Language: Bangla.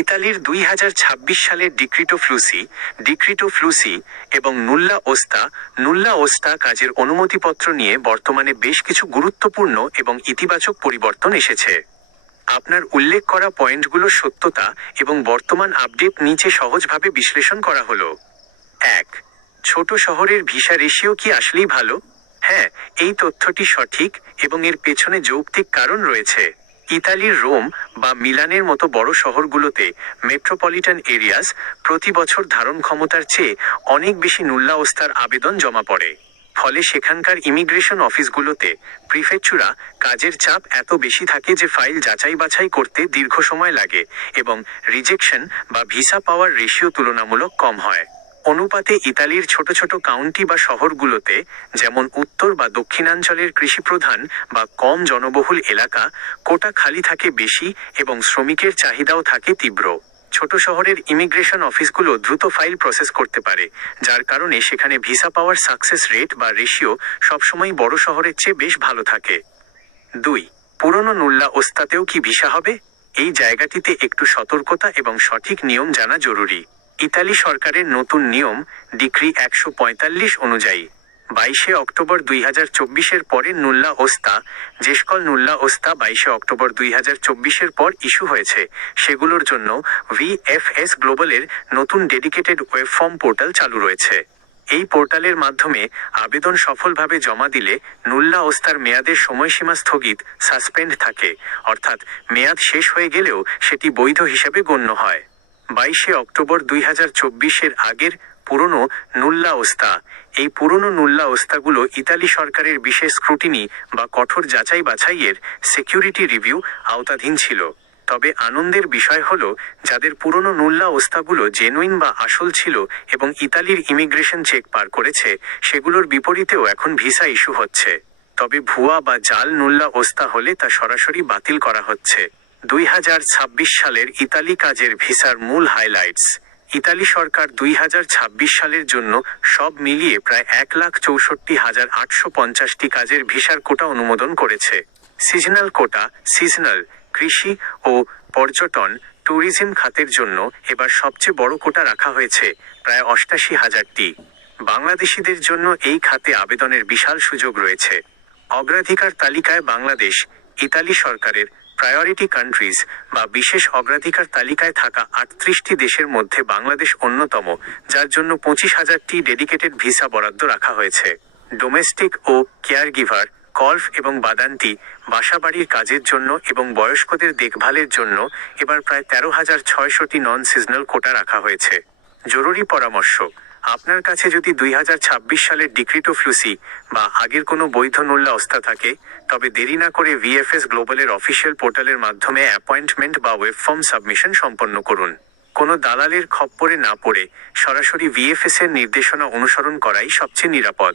ইতালির 2026 সালের ডিক্রিটো ফ্লুসি এবং নুল্লা ওস্তা কাজের অনুমতিপত্র নিয়ে বর্তমানে বেশ কিছু গুরুত্বপূর্ণ এবং ইতিবাচক পরিবর্তন এসেছে। আপনার উল্লেখ করা পয়েন্টগুলো সত্যতা এবং বর্তমান আপডেট নিচে সহজভাবে বিশ্লেষণ করা হলো। 1. ছোট শহরের ভিসা রেশিও কি আসলেই ভালো? হ্যাঁ, এই তথ্যটি সঠিক এবং এর পেছনে যৌক্তিক কারণ রয়েছে। ইতালির রোম বা মিলানের মতো বড় শহরগুলোতে মেট্রোপলিটন এরিয়াস প্রতি বছর ধারণ ক্ষমতার চেয়ে অনেক বেশি নুল্লা ওস্তার আবেদন জমা পড়ে। ফলে সেখানকার ইমিগ্রেশন অফিসগুলোতে প্রিফেকচুরা কাজের চাপ এত বেশি থাকে যে ফাইল যাচাই বাছাই করতে দীর্ঘ সময় লাগে এবং রিজেকশন বা ভিসা পাওয়ার রেশিও তুলনামূলক কম হয়। অনুপাতে ইতালির ছোট ছোট কাউন্টি বা শহরগুলোতে, যেমন উত্তর বা দক্ষিণাঞ্চলের কৃষিপ্রধান বা কম জনবহুল এলাকা, কোটা খালি থাকে বেশি এবং শ্রমিকের চাহিদাও থাকে তীব্র। ছোট শহরের ইমিগ্রেশন অফিসগুলো দ্রুত ফাইল প্রসেস করতে পারে, যার কারণে সেখানে ভিসা পাওয়ার সাকসেস রেট বা রেশিও সবসময় বড় শহরের চেয়ে বেশ ভালো থাকে। 2. পুরনো নুল্লা ওস্তাতেও কি ভিসা হবে? এই জায়গাটিতে একটু সতর্কতা এবং সঠিক নিয়ম জানা জরুরি। ইতালি সরকারের নতুন নিয়ম ডিক্রি 145 অনুযায়ী 22 অক্টোবর 2024 পরে যে সকল নুল্লা ওস্তা 22 অক্টোবর 2024 পর ইস্যু হয়েছে সেগুলোর জন্য ভিএফএস গ্লোবালের নতুন ডেডিকেটেড ওয়েব ফর্ম পোর্টাল চালু রয়েছে। এই পোর্টালের মাধ্যমে আবেদন সফলভাবে জমা দিলে নুল্লা ওস্তার মেয়াদের সময়সীমা সাসপেন্ড থাকে, অর্থাৎ মেয়াদ শেষ হয়ে গেলেও সেটি বৈধ হিসাবে গণ্য হয়। 22 অক্টোবর 2024 আগের পুরনো নুল্লা ওস্তা, এই পুরনো নুল্লা ওস্তাগুলো ইতালি সরকারের বিশেষ স্ক্রুটিনি বা কঠোর যাচাই বাছাইয়ের সিকিউরিটি রিভিউ আওতাধীন ছিল। তবে আনন্দের বিষয় হলো, যাদের পুরনো নুল্লা ওস্তাগুলো জেনুইন বা আসল ছিল এবং ইতালির ইমিগ্রেশন চেক পার করেছে, সেগুলোর বিপরীতেও এখন ভিসা ইস্যু হচ্ছে। তবে ভুয়া বা জাল নুল্লা ওস্তা হলে তা সরাসরি বাতিল করা হচ্ছে। 2026 সালের ইতালি কাজের ভিসার মূল হাইলাইটস। ইতালি সরকার 2026 সালের জন্য সব মিলিয়ে প্রায় 1,64,850টি কাজের ভিসার কোটা অনুমোদন করেছে। সিজনাল কোটা, কৃষি ও পর্যটন, ট্যুরিজম খাতের জন্য এবার সবচেয়ে বড় কোটা রাখা হয়েছে, প্রায় 88,000টি। বাংলাদেশিদের জন্য এই খাতে আবেদনের বিশাল সুযোগ রয়েছে। অগ্রাধিকার তালিকায় বাংলাদেশ ইতালি সরকারের প্রায়োরিটি কান্ট্রিজ বা বিশেষ অগ্রাধিকার তালিকায় থাকা 38টি দেশের মধ্যে বাংলাদেশ অন্যতম, যার জন্য 25,000টি ডেডিকেটেড ভিসা বরাদ্দ রাখা হয়েছে। ডোমেস্টিক ও কেয়ারগিভার, কলফ এবং বাদান্তি বাসাবাড়ির কাজের জন্য এবং বয়স্কদের দেখভালের জন্য এবার প্রায় 13,600টি নন সিজনাল কোটা রাখা হয়েছে। জরুরি পরামর্শ: আপনার কাছে যদি 2026 সালের ডিক্রিটো ফ্লুসি বা আগের কোনো বৈধ নুল্লা ওস্তা থাকে, তবে দেরি না করে ভিএফএস গ্লোবালের অফিসিয়াল পোর্টালের মাধ্যমে অ্যাপয়েন্টমেন্ট বা ওয়েব ফর্ম সাবমিশন সম্পন্ন করুন। কোনো দালালের খপ্পরে না পড়ে সরাসরি ভিএফএস এর নির্দেশনা অনুসরণ করাই সবচেয়ে নিরাপদ।